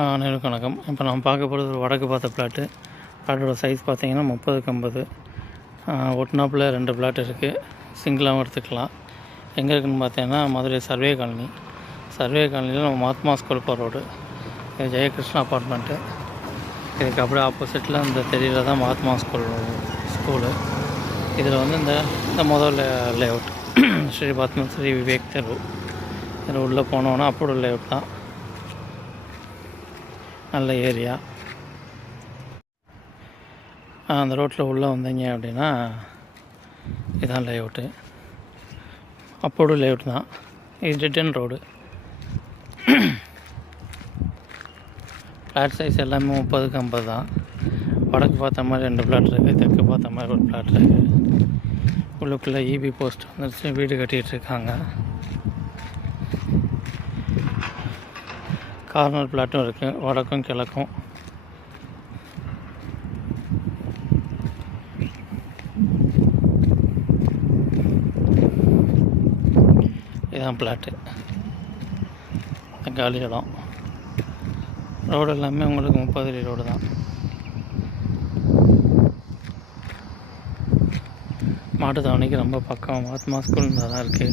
அனைவருக்கும் வணக்கம். இப்போ நம்ம பார்க்க போகிறது ஒரு வடக்கு பார்த்த பிளாட்டு. பிளாட்டோட சைஸ் பார்த்திங்கன்னா 30x50. ஒட்டுனாப்பில் 2 பிளாட் இருக்குது. சிங்கிளாகவும் எடுத்துக்கலாம். எங்கே இருக்குதுன்னு பார்த்தீங்கன்னா மதுரை சர்வே காலனியில் நம்ம மகாத்மா ஸ்கூல் போகிற ரோடு. இது ஜெயகிருஷ்ணா அப்பார்ட்மெண்ட்டு. இதுக்கு அப்படியே ஆப்போசிட்டில் இந்த தெரியல தான் மகாத்மா ஸ்கூலு. இதில் வந்து இந்த முதல் லேஅவுட் ஸ்ரீ விவேக் தெரு. இதில் உள்ளே போனோன்னா அப்போட லேஅவுட் தான். நல்ல ஏரியா. அந்த ரோட்டில் உள்ளே வந்தீங்க அப்படின்னா இதுதான் லேஅவுட்டு. அப்போடு லேஅவுட் தான். இது ரிட்டன் ரோடு. ஃப்ளாட் சைஸ் எல்லாமே 30x50 தான். வடக்கு பார்த்த மாதிரி 2 பிளாட் இருக்குது, தெற்கு பார்த்த மாதிரி ஒரு பிளாட் இருக்குது. உள்ளுக்குள்ளே இபி போஸ்ட் வந்துருச்சு, வீடு கட்டிகிட்ருக்காங்க. கார்னர் பிளாட்டும் இருக்குது, வடக்கும் கிழக்கும். இதுதான் பிளாட்டு. காலி இடம். ரோடு எல்லாமே உங்களுக்கு 30 அடி ரோடு தான். மாட்டுத்தாவணிக்கு ரொம்ப பக்கம். மகாத்மா ஸ்கூல் தான் இருக்குது.